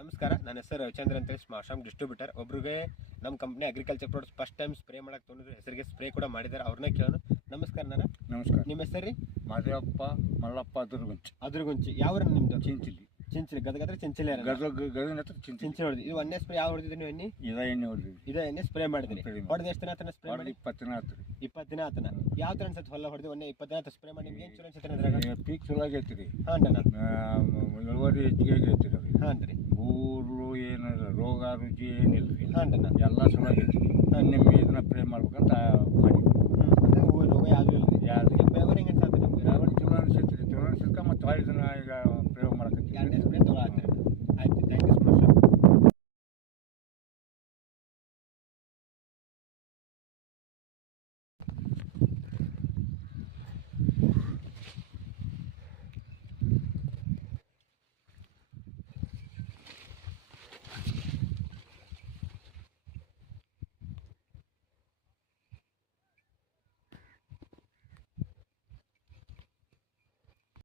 ನಮಸ್ಕಾರ, ನನ್ನ ಹೆಸರು ರವಿಚಂದ್ರ ಅಂತ ಸ್ಮಾಶಾಮ್ ಡಿಸ್ಟ್ರಿಬ್ಯೂಟರ್. ಒಬ್ರಿಗೆ ನಮ್ಮ company agriculture products first time spray ಮಾಡಕ್ಕೆ ತೊಗೊಂಡ್ರು, ಹೆಸರಿಗೆ ಸ್ಪ್ರೇ ಕೂಡ ಮಾಡಿದ್ದಾರೆ. ಅವ್ರನ್ನೇ ಕೇಳೋಣ. ನಮಸ್ಕಾರ ನಾನು. ನಮಸ್ಕಾರ. ನಿಮ್ಮ ಹೆಸರು ರೀ? ಮಾದೇವಪ್ಪ ಮಲ್ಲಪ್ಪ ಅದುರ್ಗುಂಚಿ. ಯಾವ ನಿಮ್ದು? ಚಿಂಚಿಲಿ. ಚಿಂಚಲಿ ಗದಗದ್ರೆ ಚಿಂಚಲಿ ಗದಗಿನ ಹತ್ರ ಚಿಂಚಲಿ ಹೊಡೆದು. ಇದು ಒಂದೇ ಸ್ಪ್ರೇ ಯಾವ ಹೊಡೆದಿದ್ರಿ ನೀವು? ಎಣ್ಣೆ ಇದ ಎಣ್ಣೆ ಹೊಡೆದಿದ್ವಿ. ಇದೇ ಎಣ್ಣೆ ಸ್ಪ್ರೇ ಮಾಡಿದ್ರಿ. ಹೊಡೆದ ಎಷ್ಟು ದಿನ ಆತನ ಸ್ಪ್ರೇ ಮಾಡಿ? 20 ದಿನ ಆತ್ರಿ. 20 ದಿನ ಆತನ. ಯಾವ ಥರ ಅನ್ಸುತ್ತೆ ಹೊಲ ಹೊಡೆದು? ಒಂದೇ 20 ದಿನ ಸ್ಪ್ರೇ ಮಾಡಿ ನಿಮ್ಗೆ ಏನು ಚಲೋ ಅನ್ಸುತ್ತೆ ಅದ್ರಾಗ? ಪೀಕ್ ಚಲೋ ಆಗೈತಿ ರೀ. ಹಾಂ ಅಣ್ಣ. ಇಳುವರಿ ಹೆಚ್ಚಿಗೆ ಆಗೈತಿ ರೀ. ಹಾಂ ರೀ. ಊರು ಏನಿಲ್ಲ, ರೋಗ ರುಚಿ ಏನಿಲ್ಲ ರೀ. ಹಾಂ ಅಣ್ಣ. ಎಲ್ಲ ಚಲೋ ಆಗೈತಿ ರೀ. ನಿಮ್ಗೆ ಇದನ್ನ ಸ್ಪ್ರೇ ಮಾಡ್ಬೇಕಂತ ಮಾಡಿ. ಅಂದರೆ ರೋಗ ಯಾವುದು ಇಲ್ಲ ರೀ. ಯಾವ್ದು ವ್ಯವಹಾರ ಹೆಂಗೆ ಅನ್ಸುತ್ತೆ ನಿಮ್ಗೆ? ಯಾವ ಚಲೋ ಅನ್ಸೈತಿ ರೀ. ಚಲೋ ಅನ್ಸಿದ್ಕ ಮತ್ತು ಇದನ್ನ ಈಗ